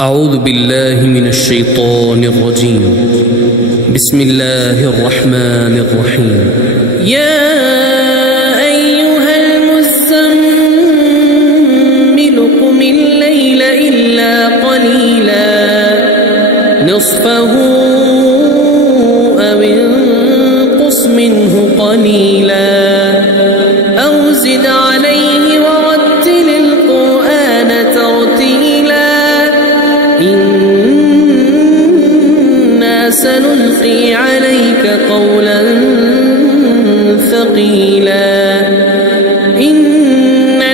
أعوذ بالله من الشيطان الرجيم. بسم الله الرحمن الرحيم. يا أيها المزمل قم الليل إلا قليلا نصفه أو انقص منه قليلا أو زد عليه ورتل القرآن ترتيلا إنا سنلقي عليك قولا ثقيلا إن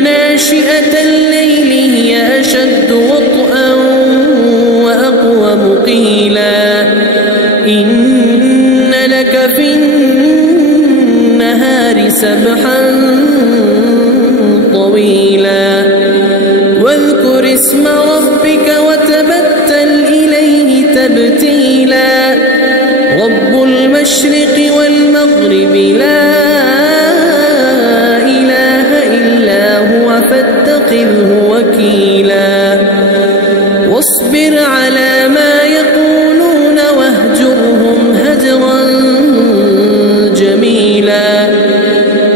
ناشئة الليل هي أشد وطئا وأقوم قيلا إن لك في النهار سبحا طويلا واذكر اسم ربك وتبتل إليه تبتيلا رب المشرق والمغرب لا إله إلا هو فاتخذه وكيلا واصبر على ما يقولون واهجرهم هجرا جميلا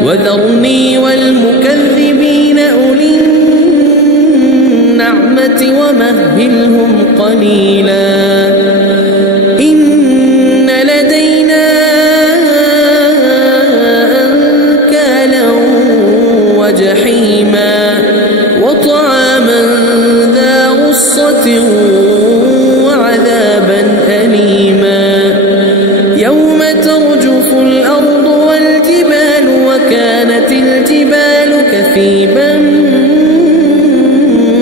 وذرني والمكذبين أولي النعمة ومهلهم قليلا إن لدينا أنكالا وجحيما وطعاما ذا غصة وعذابا أليما يوم ترجف الأرض والجبال وكانت الجبال كثيبا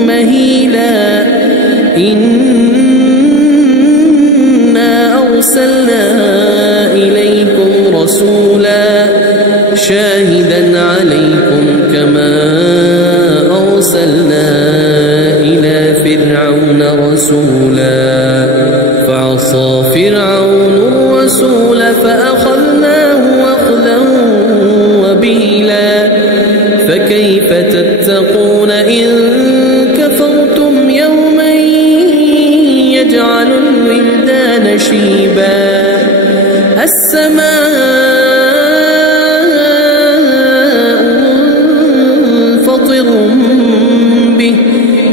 مهيلا إنا أرسلنا إليكم رسولا شاهدا عليكم كما أرسلنا إلى فرعون رسولا فعصى فرعون الرسول فأخذناه أخذا وبيلا فكيف تتقون إن كفرتم يوما يجعل الولدان شيبا السماء منفطر به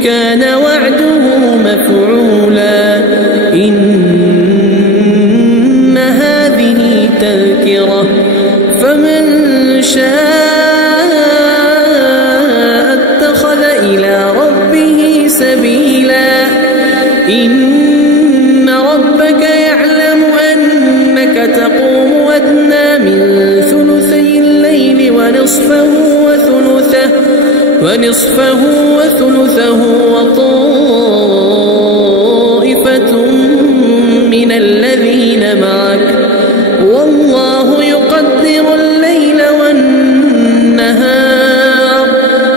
كان وعده مفعولا إن هذه تذكرة فمن شاء اتخذ إلى ربه سبيلا إن ربك يعلم أنك تقوم أدنى من ثلثي الليل ونصفه وثلثه وطائفة من الذين معك والله يقدر الليل والنهار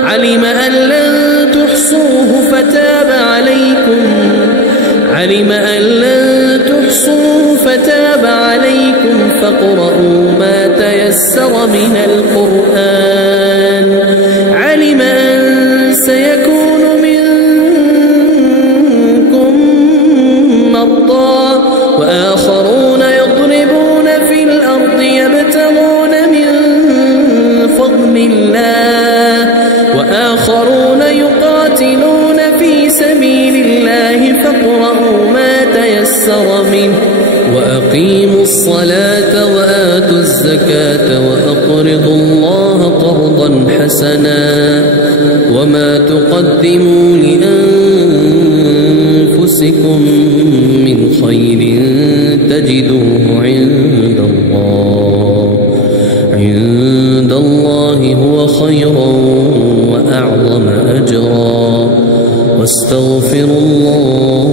علم أن لن تحصوه فتاب عليكم فاقرؤوا ما تيسر من القرآن علم أن سيكون منكم مرضى وآخرون يضربون في الأرض يبتغون من فضل الله وآخرون يقاتلون في سبيل الله فاقرؤوا ما تيسر منه وأقيموا الصلاة وآتوا الزكاة وأقرضوا الله قرضا حسنا وما تقدموا لأنفسكم من خير تجدوه عند الله هو خيرا وأعظم أجرا واستغفروا الله